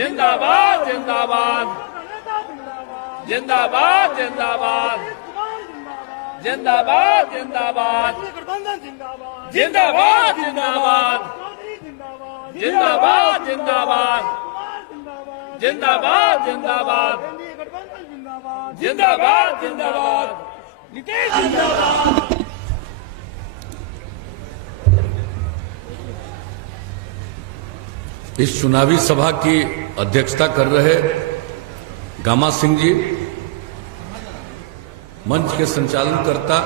जिंदाबाद जिंदाबाद जिंदाबाद जिंदाबाद जिंदाबाद जिंदाबाद जिंदाबाद जिंदाबाद जिंदाबाद जिंदाबाद जिंदाबाद जिंदाबाद जिंदाबाद जिंदाबाद नीतीश जिंदाबाद। इस चुनावी सभा की अध्यक्षता कर रहे गामा सिंह जी, मंच के संचालनकर्ता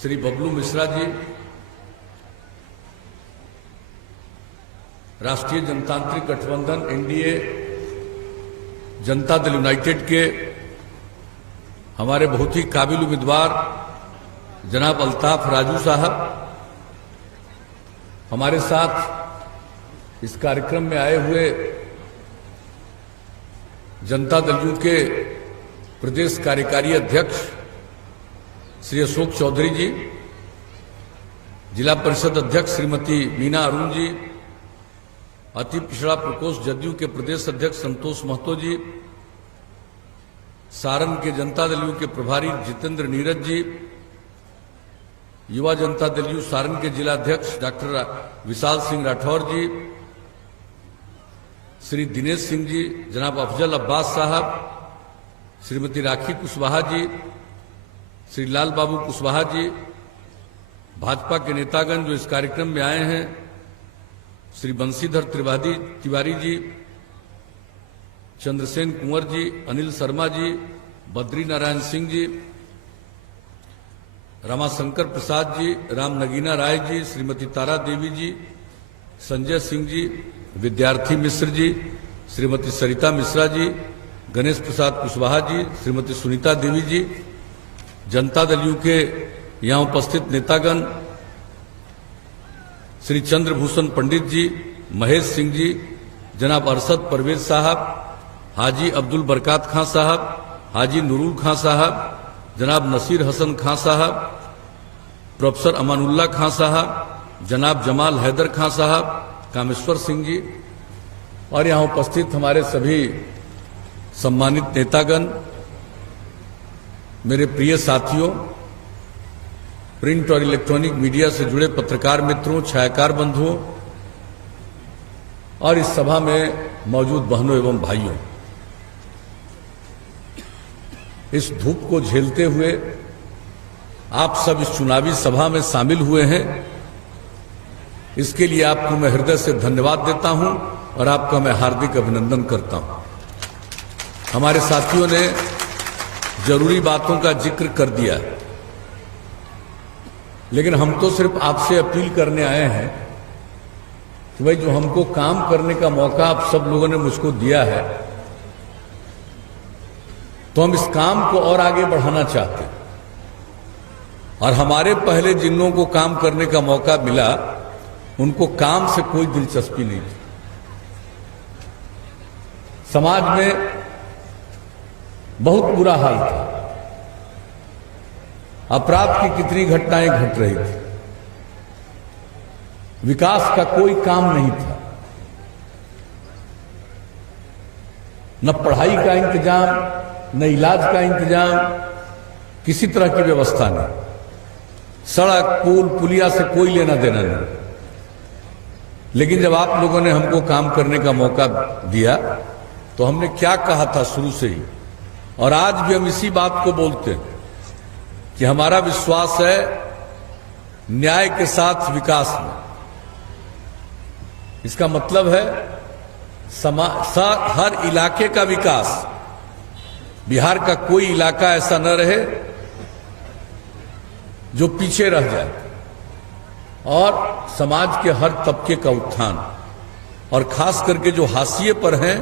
श्री बबलू मिश्रा जी, राष्ट्रीय जनतांत्रिक गठबंधन एनडीए जनता दल यूनाइटेड के हमारे बहुत ही काबिल उम्मीदवार जनाब अल्ताफ राजू साहब, हमारे साथ इस कार्यक्रम में आए हुए जनता दल यू के प्रदेश कार्यकारी अध्यक्ष श्री अशोक चौधरी जी, जिला परिषद अध्यक्ष श्रीमती मीना अरुण जी, अति पिछड़ा प्रकोष्ठ जदयू के प्रदेश अध्यक्ष संतोष महतो जी, सारण के जनता दल यू के प्रभारी जितेंद्र नीरज जी, युवा जनता दल यू सारण के जिला अध्यक्ष डॉक्टर विशाल सिंह राठौर जी, श्री दिनेश सिंह जी, जनाब अफजल अब्बास साहब, श्रीमती राखी कुशवाहा जी, श्री लाल बाबू कुशवाहा जी, भाजपा के नेतागण जो इस कार्यक्रम में आए हैं, श्री बंशीधर तिवारी जी, चंद्रसेन कुंवर जी, अनिल शर्मा जी, बद्री नारायण सिंह जी, रामाशंकर प्रसाद जी, राम नगीना राय जी, श्रीमती तारा देवी जी, संजय सिंह जी, विद्यार्थी मिश्र जी, श्रीमती सरिता मिश्रा जी, गणेश प्रसाद कुशवाहा जी, श्रीमती सुनीता देवी जी, जनता दल यू के यहाँ उपस्थित नेतागण श्री चंद्रभूषण पंडित जी, महेश सिंह जी, जनाब अरशद परवेज साहब, हाजी अब्दुल बरकात खां साहब, हाजी नूरुल खां साहब, जनाब नसीर हसन खां साहब, प्रोफेसर अमानुल्लाह खां साहब, जनाब जमाल हैदर खां साहब, कामेश्वर सिंह जी और यहाँ उपस्थित हमारे सभी सम्मानित नेतागण, मेरे प्रिय साथियों, प्रिंट और इलेक्ट्रॉनिक मीडिया से जुड़े पत्रकार मित्रों, छायाकार बंधुओं और इस सभा में मौजूद बहनों एवं भाइयों, इस धूप को झेलते हुए आप सब इस चुनावी सभा में शामिल हुए हैं, इसके लिए आपको मैं हृदय से धन्यवाद देता हूं और आपका मैं हार्दिक अभिनंदन करता हूं। हमारे साथियों ने जरूरी बातों का जिक्र कर दिया, लेकिन हम तो सिर्फ आपसे अपील करने आए हैं कि भाई जो हमको काम करने का मौका आप सब लोगों ने मुझको दिया है, तो हम इस काम को और आगे बढ़ाना चाहते हैं। और हमारे पहले जिन लोगों को काम करने का मौका मिला, उनको काम से कोई दिलचस्पी नहीं थी। समाज में बहुत बुरा हाल था, अपराध की कितनी घटनाएं घट रही थी, विकास का कोई काम नहीं था, न पढ़ाई का इंतजाम, न इलाज का इंतजाम, किसी तरह की व्यवस्था नहीं, सड़क पुल पुलिया से कोई लेना देना नहीं। लेकिन जब आप लोगों ने हमको काम करने का मौका दिया, तो हमने क्या कहा था शुरू से ही, और आज भी हम इसी बात को बोलते हैं कि हमारा विश्वास है न्याय के साथ विकास में। इसका मतलब है हर इलाके का विकास, बिहार का कोई इलाका ऐसा न रहे जो पीछे रह जाए, और समाज के हर तबके का उत्थान, और खास करके जो हाशिए पर हैं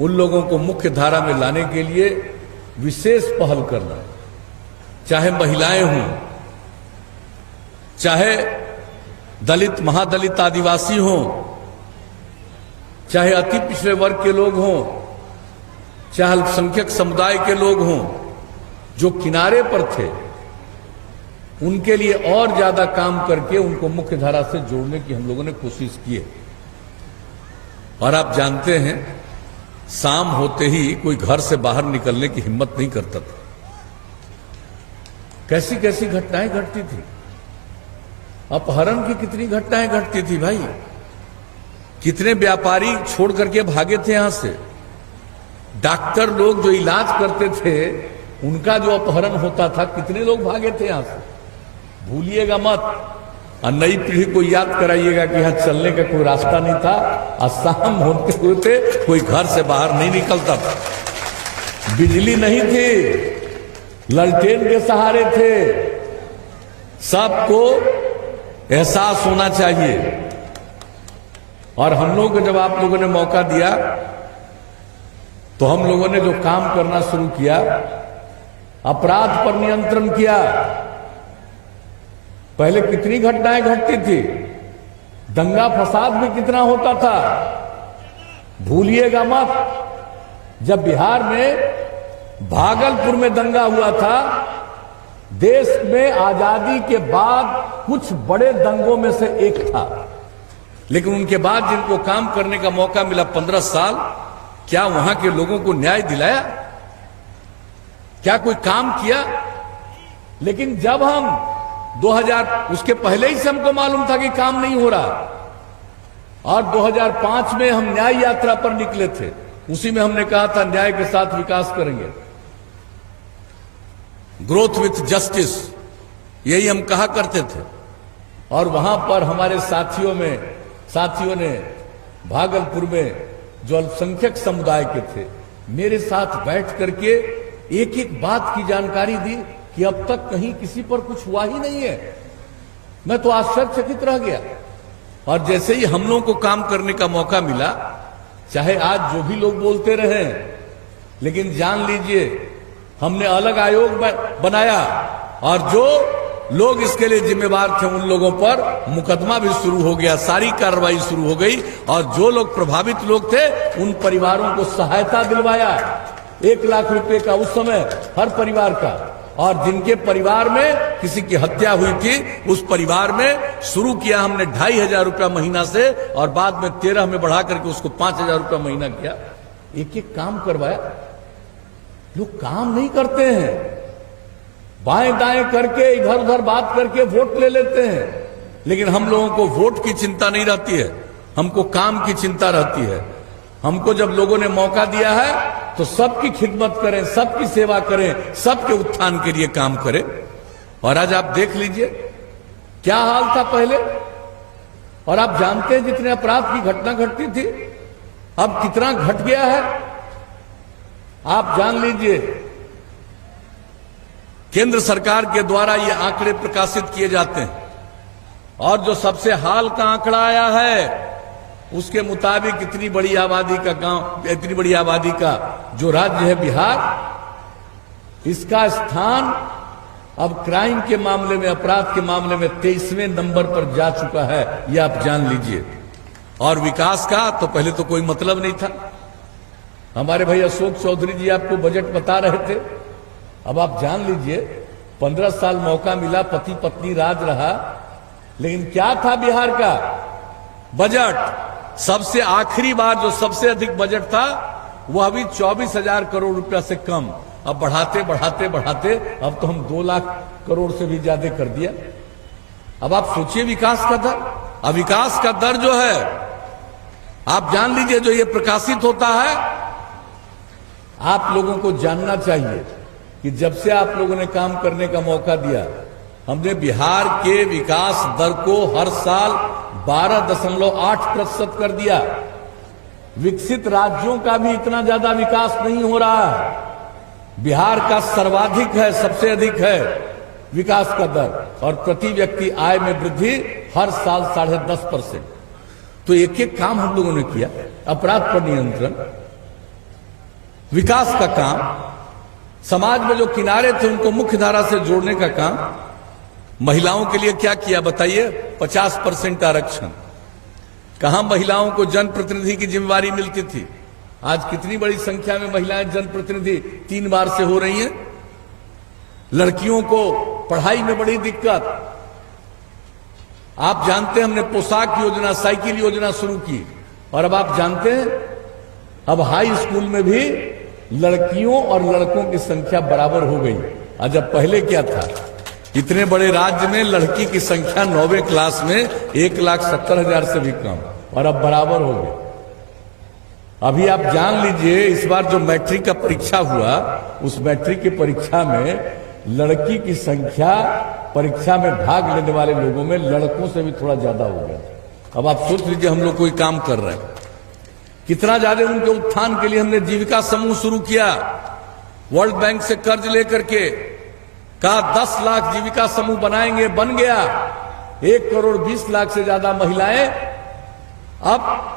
उन लोगों को मुख्य धारा में लाने के लिए विशेष पहल करना, चाहे महिलाएं हों, चाहे दलित महादलित आदिवासी हों, चाहे अति पिछड़े वर्ग के लोग हों, चाहे अल्पसंख्यक समुदाय के लोग हों, जो किनारे पर थे उनके लिए और ज्यादा काम करके उनको मुख्य धारा से जोड़ने की हम लोगों ने कोशिश की है। और आप जानते हैं, शाम होते ही कोई घर से बाहर निकलने की हिम्मत नहीं करता था। कैसी कैसी घटनाएं घटती थी, अपहरण की कितनी घटनाएं घटती थी भाई। कितने व्यापारी छोड़ करके भागे थे यहां से। डॉक्टर लोग जो इलाज करते थे उनका जो अपहरण होता था, कितने लोग भागे थे यहां से। भूलिएगा मत, और नई पीढ़ी को याद कराइएगा कि यहां चलने का कोई रास्ता नहीं था, और शाम होते होते कोई घर से बाहर नहीं निकलता था। बिजली नहीं थी, ललटेन के सहारे थे। सबको एहसास होना चाहिए। और हम लोग को जब आप लोगों ने मौका दिया तो हम लोगों ने जो काम करना शुरू किया, अपराध पर नियंत्रण किया। पहले कितनी घटनाएं घटती थी, दंगा फसाद भी कितना होता था। भूलिएगा मत, जब बिहार में भागलपुर में दंगा हुआ था, देश में आजादी के बाद कुछ बड़े दंगों में से एक था। लेकिन उनके बाद जिनको काम करने का मौका मिला 15 साल, क्या वहां के लोगों को न्याय दिलाया? क्या कोई काम किया? लेकिन जब हम 2000, उसके पहले ही से हमको मालूम था कि काम नहीं हो रहा, और 2005 में हम न्याय यात्रा पर निकले थे। उसी में हमने कहा था न्याय के साथ विकास करेंगे, ग्रोथ विथ जस्टिस, यही हम कहा करते थे। और वहां पर हमारे साथियों ने भागलपुर में जो अल्पसंख्यक समुदाय के थे, मेरे साथ बैठ करके एक एक बात की जानकारी दी कि अब तक कहीं किसी पर कुछ हुआ ही नहीं है। मैं तो आश्चर्यचकित रह गया। और जैसे ही हम लोगों को काम करने का मौका मिला, चाहे आज जो भी लोग बोलते रहे, लेकिन जान लीजिए हमने अलग आयोग बनाया, और जो लोग इसके लिए जिम्मेवार थे उन लोगों पर मुकदमा भी शुरू हो गया, सारी कार्रवाई शुरू हो गई। और जो लोग प्रभावित लोग थे उन परिवारों को सहायता दिलवाया, 1 लाख रुपए का उस समय हर परिवार का। और जिनके परिवार में किसी की हत्या हुई थी, उस परिवार में शुरू किया हमने 2500 रुपया महीना से, और बाद में 13 में बढ़ा करके उसको 5000 रुपया महीना किया। एक एक काम करवाया। लोग काम नहीं करते हैं, बाएं दाएं करके इधर उधर बात करके वोट ले लेते हैं। लेकिन हम लोगों को वोट की चिंता नहीं रहती है, हमको काम की चिंता रहती है। हमको जब लोगों ने मौका दिया है तो सबकी खिदमत करें, सबकी सेवा करें, सबके उत्थान के लिए काम करें। और आज आप देख लीजिए क्या हाल था पहले। और आप जानते हैं जितने अपराध की घटना घटती थी, अब कितना घट गया है आप जान लीजिए। केंद्र सरकार के द्वारा ये आंकड़े प्रकाशित किए जाते हैं, और जो सबसे हाल का आंकड़ा आया है उसके मुताबिक इतनी बड़ी आबादी का गांव, इतनी बड़ी आबादी का जो राज्य है बिहार, इसका स्थान अब क्राइम के मामले में, अपराध के मामले में 23वें नंबर पर जा चुका है, ये आप जान लीजिए। और विकास का तो पहले तो कोई मतलब नहीं था। हमारे भाई अशोक चौधरी जी आपको बजट बता रहे थे। अब आप जान लीजिए 15 साल मौका मिला, पति पत्नी राज रहा, लेकिन क्या था बिहार का बजट? सबसे आखिरी बार जो सबसे अधिक बजट था वह अभी 24,000 करोड़ रुपया से कम। अब बढ़ाते बढ़ाते बढ़ाते अब तो हम 2 लाख करोड़ से भी ज्यादा कर दिया। अब आप सोचिए विकास का दर। अब विकास का दर जो है आप जान लीजिए, जो ये प्रकाशित होता है, आप लोगों को जानना चाहिए कि जब से आप लोगों ने काम करने का मौका दिया, हमने बिहार के विकास दर को हर साल 12.8% कर दिया। विकसित राज्यों का भी इतना ज्यादा विकास नहीं हो रहा है, बिहार का सर्वाधिक है, सबसे अधिक है विकास का दर। और प्रति व्यक्ति आय में वृद्धि हर साल 10.5%। तो एक एक काम हम लोगों ने किया। अपराध पर नियंत्रण, विकास का काम, समाज में जो किनारे थे उनको मुख्य धारा से जोड़ने का काम, महिलाओं के लिए क्या किया बताइए? 50% आरक्षण। कहां महिलाओं को जनप्रतिनिधि की जिम्मेवारी मिलती थी? आज कितनी बड़ी संख्या में महिलाएं जनप्रतिनिधि 3 बार से हो रही हैं। लड़कियों को पढ़ाई में बड़ी दिक्कत। आप जानते हैं हमने पोशाक योजना, साइकिल योजना शुरू की, और अब आप जानते हैं अब हाई स्कूल में भी लड़कियों और लड़कों की संख्या बराबर हो गई। और जब पहले क्या था, इतने बड़े राज्य में लड़की की संख्या 9वीं क्लास में 1,70,000 से भी कम, और अब बराबर हो गई। अभी आप जान लीजिए, इस बार जो मैट्रिक का परीक्षा हुआ, उस मैट्रिक की परीक्षा में लड़की की संख्या परीक्षा में भाग लेने वाले लोगों में लड़कों से भी थोड़ा ज्यादा हो गया। अब आप सोच लीजिए, हम लोग कोई काम कर रहे हैं, कितना ज्यादा उनके उत्थान के लिए हमने जीविका समूह शुरू किया। वर्ल्ड बैंक से कर्ज लेकर के कहा 10 लाख जीविका समूह बनाएंगे, बन गया। 1,20,00,000 से ज्यादा महिलाएं अब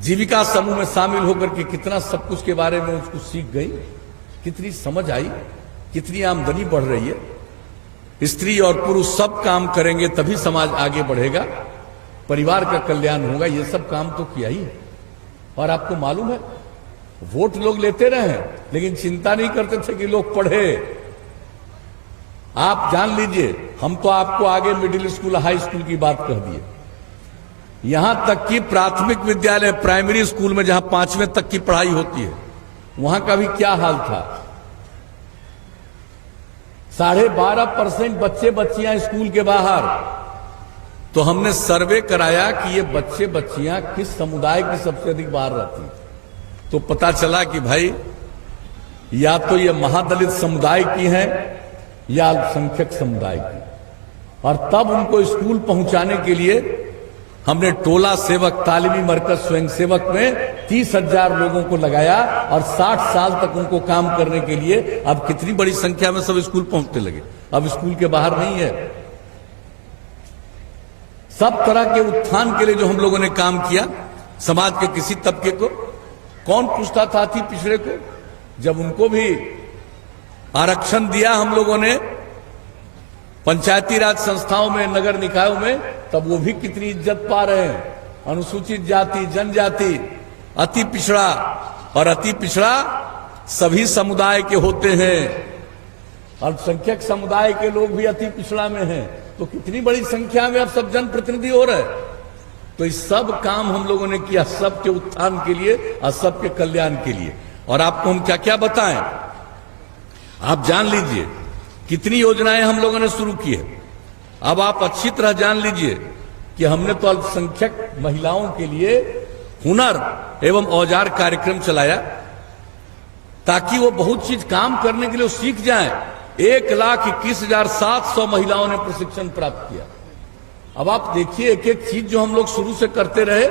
जीविका समूह में शामिल होकर के कितना सब कुछ के बारे में उसको सीख गई, कितनी समझ आई, कितनी आमदनी बढ़ रही है। स्त्री और पुरुष सब काम करेंगे तभी समाज आगे बढ़ेगा, परिवार का कल्याण होगा। ये सब काम तो किया ही है। और आपको मालूम है, वोट लोग लेते रहे, लेकिन चिंता नहीं करते थे कि लोग पढ़े। आप जान लीजिए, हम तो आपको आगे मिडिल स्कूल, हाई स्कूल की बात कह दिए, यहां तक कि प्राथमिक विद्यालय, प्राइमरी स्कूल में जहां 5वें तक की पढ़ाई होती है, वहां का भी क्या हाल था। 12.5% बच्चे बच्चियां स्कूल के बाहर। तो हमने सर्वे कराया कि ये बच्चे बच्चियां किस समुदाय की सबसे अधिक बाहर रहती, तो पता चला कि भाई या तो ये महादलित समुदाय की हैं या अल्पसंख्यक समुदाय की। और तब उनको स्कूल पहुंचाने के लिए हमने टोला सेवक, तालीमी मरकज स्वयंसेवक में 30,000 लोगों को लगाया और 60 साल तक उनको काम करने के लिए। अब कितनी बड़ी संख्या में सब स्कूल पहुंचने लगे, अब स्कूल के बाहर नहीं है। सब तरह के उत्थान के लिए जो हम लोगों ने काम किया, समाज के किसी तबके को कौन पूछता था, अति पिछड़े को, जब उनको भी आरक्षण दिया हम लोगों ने पंचायती राज संस्थाओं में, नगर निकायों में, तब वो भी कितनी इज्जत पा रहे हैं। अनुसूचित जाति, जनजाति, अति पिछड़ा, और अति पिछड़ा सभी समुदाय के होते हैं। अल्पसंख्यक समुदाय के लोग भी अति पिछड़ा में हैं, तो कितनी बड़ी संख्या में अब सब जनप्रतिनिधि हो रहे। तो इस सब काम हम लोगों ने किया सबके उत्थान के लिए और सबके कल्याण के लिए। और आपको हम क्या क्या बताएं, आप जान लीजिए कितनी योजनाएं हम लोगों ने शुरू की है। अब आप अच्छी तरह जान लीजिए कि हमने तो अल्पसंख्यक महिलाओं के लिए हुनर एवं औजार कार्यक्रम चलाया, ताकि वो बहुत चीज काम करने के लिए सीख जाएं। 1,21,700 महिलाओं ने प्रशिक्षण प्राप्त किया। अब आप देखिए, एक एक चीज जो हम लोग शुरू से करते रहे,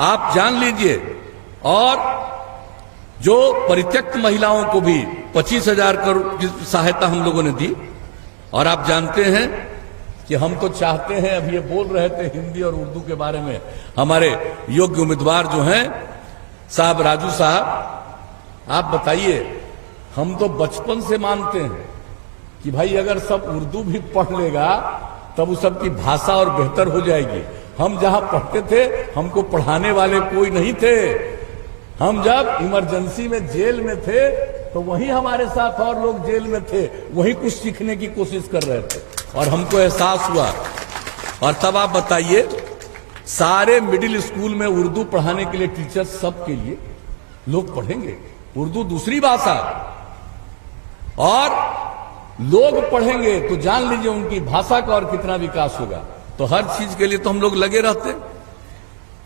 आप जान लीजिए। और जो परित्यक्त महिलाओं को भी 25,000 करोड़ की सहायता हम लोगों ने दी। और आप जानते हैं कि हम तो चाहते हैं, अभी ये बोल रहे थे हिंदी और उर्दू के बारे में, हमारे योग्य उम्मीदवार जो हैं साहब राजू साहब, आप बताइए, हम तो बचपन से मानते हैं कि भाई अगर सब उर्दू भी पढ़ लेगा तब उस सबकी भाषा और बेहतर हो जाएगी। हम जहां पढ़ते थे, हमको पढ़ाने वाले कोई नहीं थे। हम जब इमरजेंसी में जेल में थे तो वहीं हमारे साथ और लोग जेल में थे, वहीं कुछ सीखने की कोशिश कर रहे थे और हमको एहसास हुआ। और तब आप बताइए, सारे मिडिल स्कूल में उर्दू पढ़ाने के लिए टीचर सबके लिए लोग पढ़ेंगे उर्दू दूसरी भाषा, और लोग पढ़ेंगे तो जान लीजिए उनकी भाषा का और कितना विकास होगा। तो हर चीज के लिए तो हम लोग लगे रहते।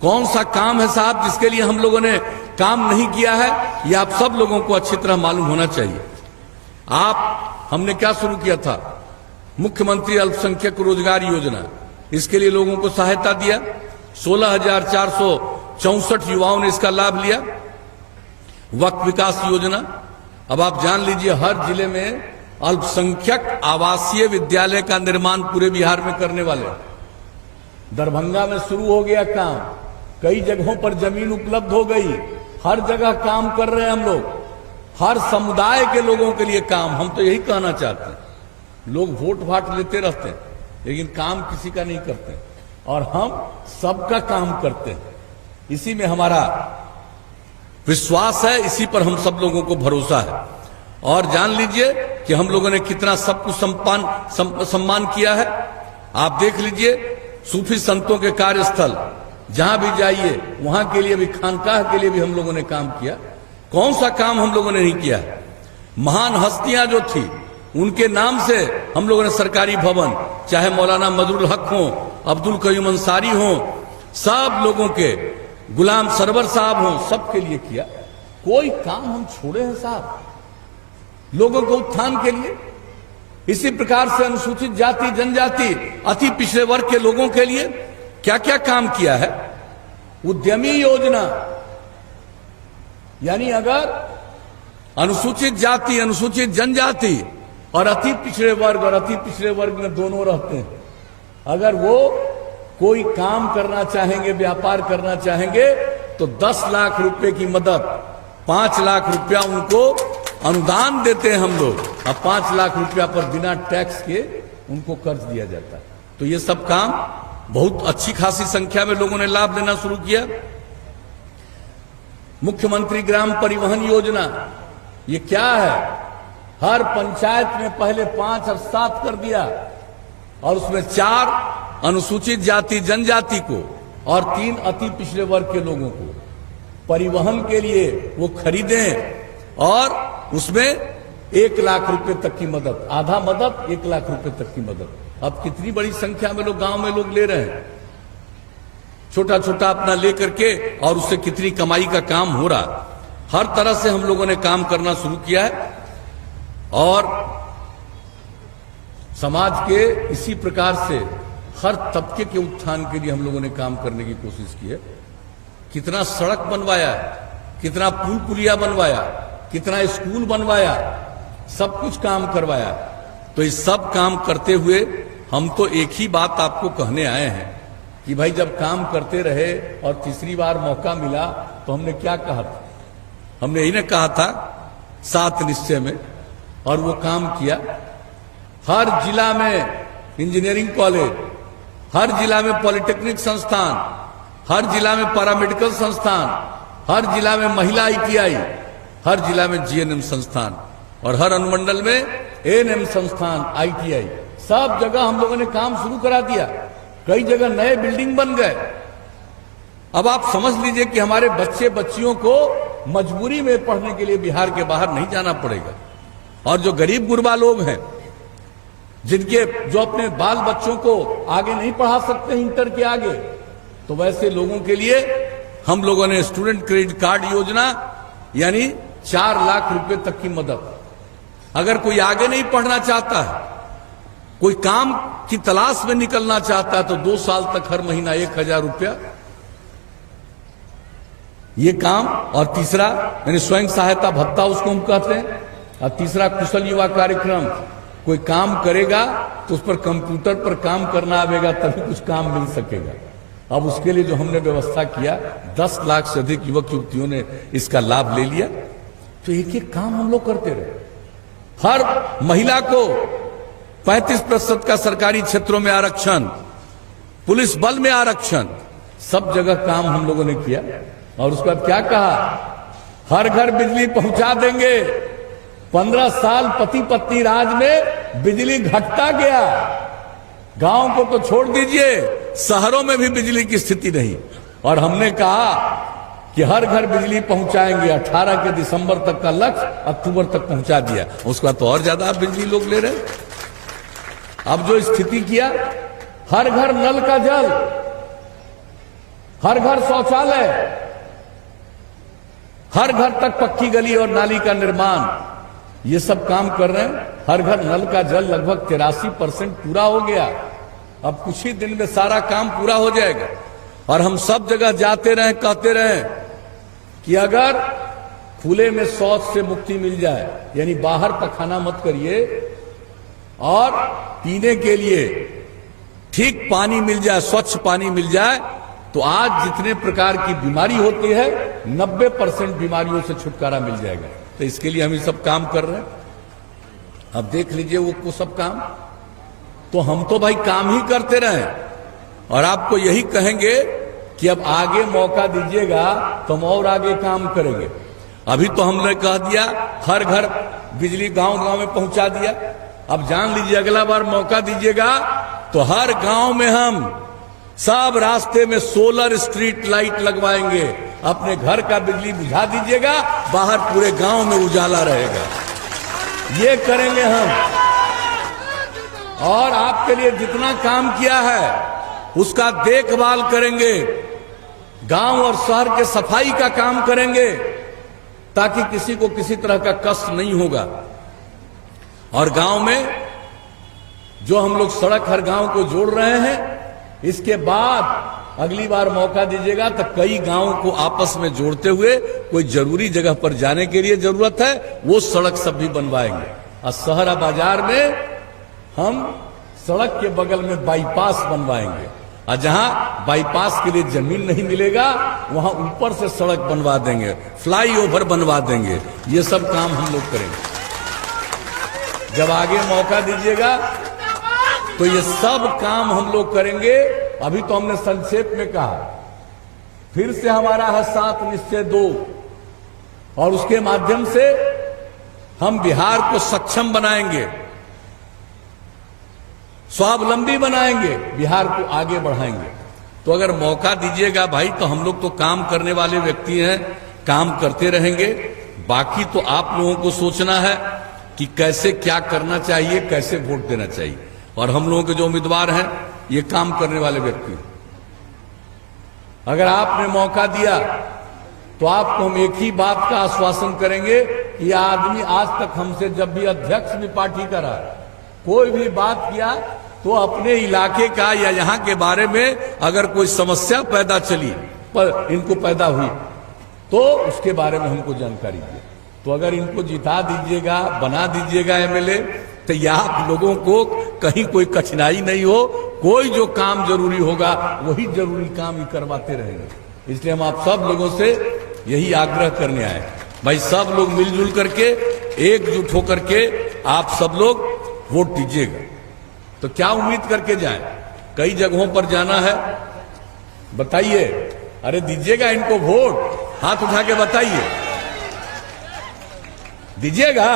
कौन सा काम है साहब जिसके लिए हम लोगों ने काम नहीं किया है, यह आप सब लोगों को अच्छी तरह मालूम होना चाहिए। हमने क्या शुरू किया था, मुख्यमंत्री अल्पसंख्यक रोजगार योजना, इसके लिए लोगों को सहायता दिया। 16,464 युवाओं ने इसका लाभ लिया। वक्फ विकास योजना, अब आप जान लीजिए हर जिले में अल्पसंख्यक आवासीय विद्यालय का निर्माण पूरे बिहार में करने वाले। दरभंगा में शुरू हो गया काम, कई जगहों पर जमीन उपलब्ध हो गई, हर जगह काम कर रहे हैं हम लोग, हर समुदाय के लोगों के लिए काम। हम तो यही कहना चाहते हैं, लोग वोट भाट लेते रहते हैं लेकिन काम किसी का नहीं करते, और हम सबका काम करते हैं। इसी में हमारा विश्वास है, इसी पर हम सब लोगों को भरोसा है। और जान लीजिए कि हम लोगों ने कितना सब कुछ सम्मान किया है। आप देख लीजिए, सूफी संतों के कार्यस्थल जहां भी जाइए वहां के लिए भी, खानकाह के लिए भी हम लोगों ने काम किया। कौन सा काम हम लोगों ने नहीं किया? महान हस्तियां जो थी उनके नाम से हम लोगों ने सरकारी भवन, चाहे मौलाना मजरुल हक हो, अब्दुल कयूम अंसारी हो, सब लोगों के, गुलाम सरवर साहब हो, सबके लिए किया। कोई काम हम छोड़े हैं साहब लोगों के उत्थान के लिए? इसी प्रकार से अनुसूचित जाति जनजाति अति पिछड़े वर्ग के लोगों के लिए क्या क्या काम किया है। उद्यमी योजना, यानी अगर अनुसूचित जाति, अनुसूचित जनजाति और अति पिछड़े वर्ग, और अति पिछड़े वर्ग में दोनों रहते हैं, अगर वो कोई काम करना चाहेंगे, व्यापार करना चाहेंगे, तो 10 लाख रुपए की मदद, 5 लाख रुपया उनको अनुदान देते हैं हम लोग, और 5 लाख रुपया पर बिना टैक्स के उनको कर्ज दिया जाता है। तो ये सब काम बहुत अच्छी खासी संख्या में लोगों ने लाभ लेना शुरू किया। मुख्यमंत्री ग्राम परिवहन योजना, ये क्या है? हर पंचायत में पहले 5 और 7 कर दिया, और उसमें 4 अनुसूचित जाति जनजाति को और 3 अति पिछड़े वर्ग के लोगों को परिवहन के लिए वो खरीदें, और उसमें 1 लाख रुपए तक की मदद, आधा मदद 1 लाख रुपए तक की मदद। अब कितनी बड़ी संख्या में लोग, गांव में लोग ले रहे हैं, छोटा छोटा अपना लेकर के, और उससे कितनी कमाई का काम हो रहा। हर तरह से हम लोगों ने काम करना शुरू किया है, और समाज के इसी प्रकार से हर तबके के उत्थान के लिए हम लोगों ने काम करने की कोशिश की है। कितना सड़क बनवाया, कितना पुल पुलिया बनवाया, कितना स्कूल बनवाया, सब कुछ काम करवाया। तो इस सब काम करते हुए हम तो एक ही बात आपको कहने आए हैं कि भाई जब काम करते रहे और तीसरी बार मौका मिला तो हमने क्या कहा था? हमने यही ना कहा था 7 निश्चय में, और वो काम किया। हर जिला में इंजीनियरिंग कॉलेज, हर जिला में पॉलिटेक्निक संस्थान, हर जिला में पैरामेडिकल संस्थान, हर जिला में महिला ITI, हर जिला में GNM संस्थान, और हर अनुमंडल में ANM संस्थान, ITI, सब जगह हम लोगों ने काम शुरू करा दिया। कई जगह नए बिल्डिंग बन गए। अब आप समझ लीजिए कि हमारे बच्चे बच्चियों को मजबूरी में पढ़ने के लिए बिहार के बाहर नहीं जाना पड़ेगा, और जो गरीब गुरबा लोग हैं, जिनके जो अपने बाल बच्चों को आगे नहीं पढ़ा सकते इंटर के आगे, तो वैसे लोगों के लिए हम लोगों ने स्टूडेंट क्रेडिट कार्ड योजना, यानी 4 लाख रुपए तक की मदद। अगर कोई आगे नहीं पढ़ना चाहता है, कोई काम की तलाश में निकलना चाहता है, तो 2 साल तक हर महीना 1000 रुपया ये काम। और तीसरा यानी स्वयं सहायता भत्ता उसको हम कहते हैं, और तीसरा कुशल युवा कार्यक्रम। कोई काम करेगा तो उस पर कंप्यूटर पर काम करना आवेगा, तभी कुछ काम मिल सकेगा। अब उसके लिए जो हमने व्यवस्था किया, 10 लाख से अधिक युवक युवतियों ने इसका लाभ ले लिया। तो एक एक काम हम लोग करते रहे। हर महिला को 35% का सरकारी क्षेत्रों में आरक्षण, पुलिस बल में आरक्षण, सब जगह काम हम लोगों ने किया। और उसके बाद क्या कहा? हर घर बिजली पहुंचा देंगे। 15 साल पति पत्नी राज में बिजली घटता गया। गांव को तो छोड़ दीजिए, शहरों में भी बिजली की स्थिति नहीं। और हमने कहा कि हर घर बिजली पहुंचाएंगे। 18 के दिसंबर तक का लक्ष्य अक्टूबर तक पहुंचा दिया। उसका तो और ज्यादा बिजली लोग ले रहे। अब जो स्थिति किया, हर घर नल का जल, हर घर शौचालय, हर घर तक पक्की गली और नाली का निर्माण, ये सब काम कर रहे हैं। हर घर नल का जल लगभग 83% पूरा हो गया। अब कुछ ही दिन में सारा काम पूरा हो जाएगा। और हम सब जगह जाते रहे, कहते रहे कि अगर खुले में शौच से मुक्ति मिल जाए, यानी बाहर पखाना मत करिए, और पीने के लिए ठीक पानी मिल जाए, स्वच्छ पानी मिल जाए, तो आज जितने प्रकार की बीमारी होती है 90% बीमारियों से छुटकारा मिल जाएगा। तो इसके लिए हम ये सब काम कर रहे हैं। अब देख लीजिए वो सब काम। तो हम तो भाई काम ही करते रहे, और आपको यही कहेंगे कि अब आगे मौका दीजिएगा तो हम और आगे काम करेंगे। अभी तो हमने कह दिया हर घर बिजली गांव गांव में पहुंचा दिया। अब जान लीजिए अगला बार मौका दीजिएगा तो हर गांव में हम सब रास्ते में सोलर स्ट्रीट लाइट लगवाएंगे। अपने घर का बिजली बुझा दीजिएगा, बाहर पूरे गांव में उजाला रहेगा। ये करेंगे हम। और आपके लिए जितना काम किया है उसका देखभाल करेंगे। गांव और शहर के सफाई का काम करेंगे ताकि किसी को किसी तरह का कष्ट नहीं होगा। और गांव में जो हम लोग सड़क हर गांव को जोड़ रहे हैं, इसके बाद अगली बार मौका दीजिएगा तो कई गांवों को आपस में जोड़ते हुए कोई जरूरी जगह पर जाने के लिए जरूरत है वो सड़क सब भी बनवाएंगे। और शहर बाजार में हम सड़क के बगल में बाईपास बनवाएंगे। और जहां बाईपास के लिए जमीन नहीं मिलेगा वहां ऊपर से सड़क बनवा देंगे, फ्लाईओवर बनवा देंगे। ये सब काम हम लोग करेंगे। जब आगे मौका दीजिएगा तो ये सब काम हम लोग करेंगे। अभी तो हमने संक्षेप में कहा, फिर से हमारा है 7 निश्चय 2 और उसके माध्यम से हम बिहार को सक्षम बनाएंगे, स्वावलंबी बनाएंगे, बिहार को आगे बढ़ाएंगे। तो अगर मौका दीजिएगा भाई तो हम लोग तो काम करने वाले व्यक्ति हैं, काम करते रहेंगे। बाकी तो आप लोगों को सोचना है कि कैसे क्या करना चाहिए, कैसे वोट देना चाहिए। और हम लोगों के जो उम्मीदवार हैं ये काम करने वाले व्यक्ति। अगर आपने मौका दिया तो आपको हम एक ही बात का आश्वासन करेंगे कि आदमी आज तक हमसे जब भी अध्यक्ष भी पार्टी का रहा, कोई भी बात किया तो अपने इलाके का या यहाँ के बारे में अगर कोई समस्या पैदा चली पर इनको पैदा हुई तो उसके बारे में हमको जानकारी दी। तो अगर इनको जिता दीजिएगा, बना दीजिएगा एमएलए, तो यह आप लोगों को कहीं कोई कठिनाई नहीं हो। कोई जो काम जरूरी होगा वही जरूरी काम ही करवाते रहेंगे। इसलिए हम आप सब लोगों से यही आग्रह करने आए, भाई सब लोग मिलजुल करके एकजुट होकर के आप सब लोग वोट दीजिएगा। तो क्या उम्मीद करके जाएं? कई जगहों पर जाना है, बताइए। अरे दीजिएगा इनको वोट, हाथ उठा के बताइए, दीजिएगा।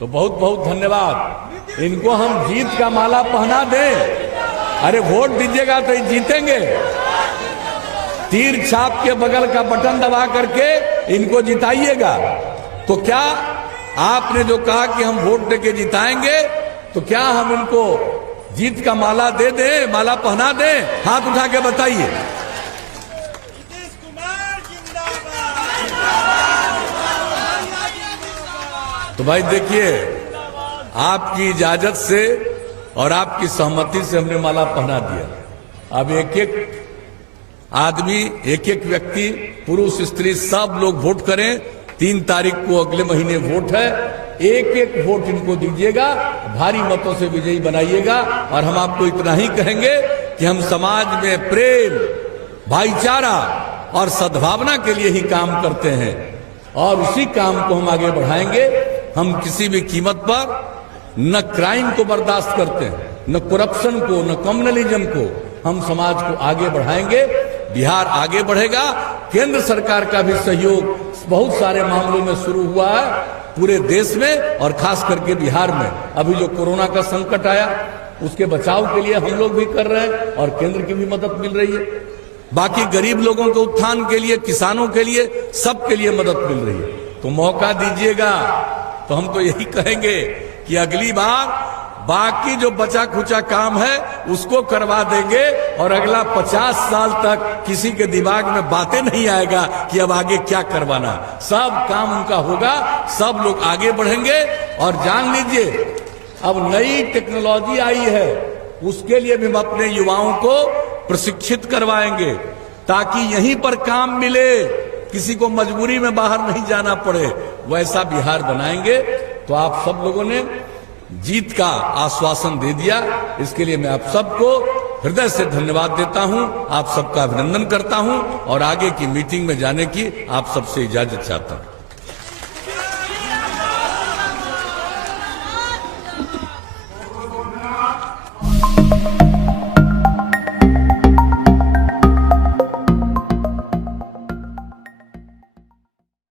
तो बहुत बहुत धन्यवाद। इनको हम जीत का माला पहना दें। अरे वोट दीजिएगा तो जीतेंगे। तीर छाप के बगल का बटन दबा करके इनको जिताइएगा। तो क्या आपने जो कहा कि हम वोट देके जिताएंगे, तो क्या हम इनको जीत का माला दे दें, माला पहना दें? हाथ उठा के बताइए। तो भाई देखिए, आपकी इजाजत से और आपकी सहमति से हमने माला पहना दिया। अब एक एक आदमी, एक एक व्यक्ति, पुरुष स्त्री सब लोग वोट करें। 3 तारीख को अगले महीने वोट है। एक एक वोट इनको दीजिएगा, भारी मतों से विजयी बनाइएगा। और हम आपको इतना ही कहेंगे कि हम समाज में प्रेम, भाईचारा और सद्भावना के लिए ही काम करते हैं और उसी काम को हम आगे बढ़ाएंगे। हम किसी भी कीमत पर न क्राइम को बर्दाश्त करते हैं, न करप्शन को, न कम्युनलिज्म को। हम समाज को आगे बढ़ाएंगे, बिहार आगे बढ़ेगा। केंद्र सरकार का भी सहयोग बहुत सारे मामलों में शुरू हुआ है पूरे देश में और खास करके बिहार में। अभी जो कोरोना का संकट आया उसके बचाव के लिए हम लोग भी कर रहे हैं और केंद्र की भी मदद मिल रही है। बाकी गरीब लोगों के उत्थान के लिए, किसानों के लिए, सबके लिए मदद मिल रही है। तो मौका दीजिएगा। तो हम तो यही कहेंगे कि अगली बार बाकी जो बचा खुचा काम है उसको करवा देंगे और अगला 50 साल तक किसी के दिमाग में बातें नहीं आएगा कि अब आगे क्या करवाना। सब काम उनका होगा, सब लोग आगे बढ़ेंगे। और जान लीजिए, अब नई टेक्नोलॉजी आई है, उसके लिए भी हम अपने युवाओं को प्रशिक्षित करवाएंगे ताकि यहीं पर काम मिले, किसी को मजबूरी में बाहर नहीं जाना पड़े। वैसा बिहार बनाएंगे। तो आप सब लोगों ने जीत का आश्वासन दे दिया, इसके लिए मैं आप सबको हृदय से धन्यवाद देता हूं, आप सबका अभिनंदन करता हूं और आगे की मीटिंग में जाने की आप सबसे इजाजत चाहता हूं।